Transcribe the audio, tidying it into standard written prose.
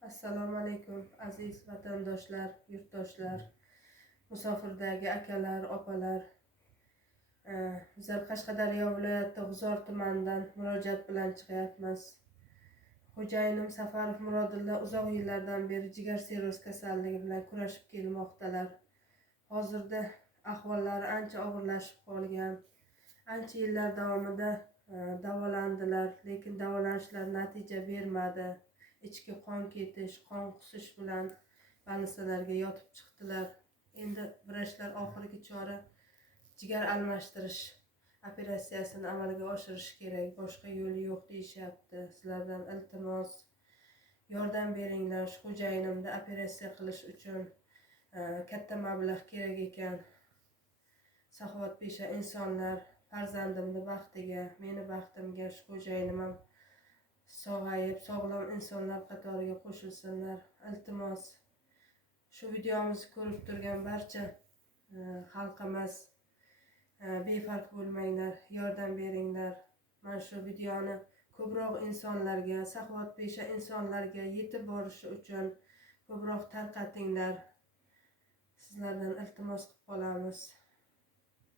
Assalomu alaykum aziz vatandoshlar, yurtdoshlar, musofirdagi akalar, opalar. Bizlar Qashqadaryo viloyati G'uzor tumanidan murojaat bilan chiqyapmiz. Xo'jayinim Safarov Murodilla uzoq yillardan beri jigar sirroz kasalligi bilan kurashib kelmoqdalar. Hozirda ahvollari ancha og'irlashib qolgan. Ancha yillar davomida davolandilar, lekin davolanishlari natija bermadi. Ichki qon ketish, qon qusish bilan больницalarga yotib chiqdilar. Endi vrachlar oxirgi chora jigar almashtirish operatsiyasini amalga oshirish kerak. Boshqa yo'li yo'q deyishyapti. Sizlardan iltimos yordam beringlar. Shu xo'jayinimni operatsiya qilish uchun katta mablag' kerak ekan. Saxovatpesha insonlar farzandimni baxtiga, meni baxtimga shu xo'jayinim ham sog'ayib, sog'lom insonlar qatoriga qo'shilsinlar. Iltimos, shu videomizni ko'rib turgan barcha xalqimiz befarq bo'lmanglar, yordam beringlar. Mana shu videoni ko'proq insonlarga, saxovatpesha insonlarga yetib borishi uchun ko'proq tarqatinglar. Sizlardan iltimos qilib qolamiz.